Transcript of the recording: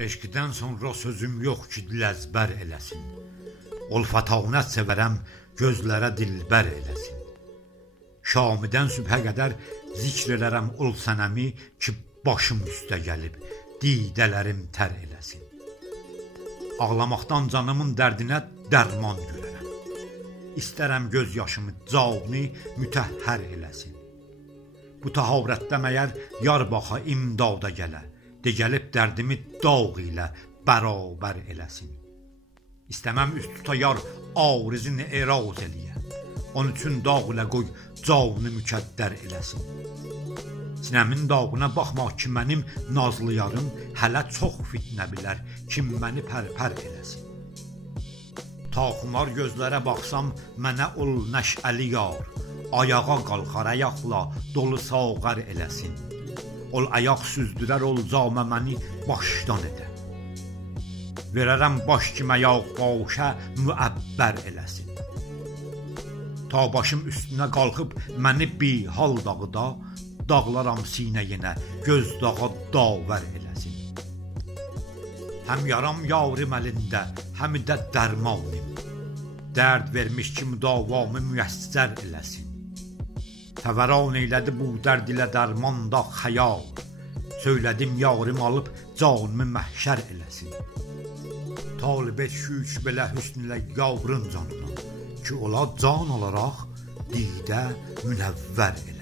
Eşqdən sonra sözüm yox ki, diləzbər eləsin. Olfatanət sevərəm, gözlərə dilbər eləsin. Şamidən sübhə qədər zikr elərəm ol sənəmi ki, başım üstə gəlib, didələrim tər eləsin. Ağlamaqdan canımın dərdinə dərman görərəm. İstərəm göz yaşımı cavni mütəhhər eləsin. Bu tahavrətdə məyər yar baxa imdada gələ, de gəlib dərdimi dağ ilə bərabər eləsin. İstəməm üst tuta yar ağrizini eraz eləyə, onun üçün dağ ilə qoy canı mükəddər eləsin. Sinəmin dağına baxmaq ki, mənim nazlı yarım hələ çox fitnə bilər, kim məni pərpər eləsin. Taxumar gözlərə baxsam, mənə ol nəşəli yar, ayağa qalxar ayaqla dolu sağar eləsin. Ol ayaq süzdürər ol camə məni başdan edə. Verərəm baş kimə yağ başə müəbbər eləsin. Ta başım üstünə qalxıb məni bihal dağıda, dağlaram sinə yenə göz dağa davər eləsin. Həm yaram yarim əlində, həm də dərmanım. Dərd vermiş ki, müdavamı müyəssər eləsin. Təvəran eylədi bu dərd ilə dərmanda xəyal. Söylədim yarim alıb canımı məhşər eləsin. Talib et şüç belə hüsn ilə yavrın canına, ki ola can olaraq didə münəvvər eləsin.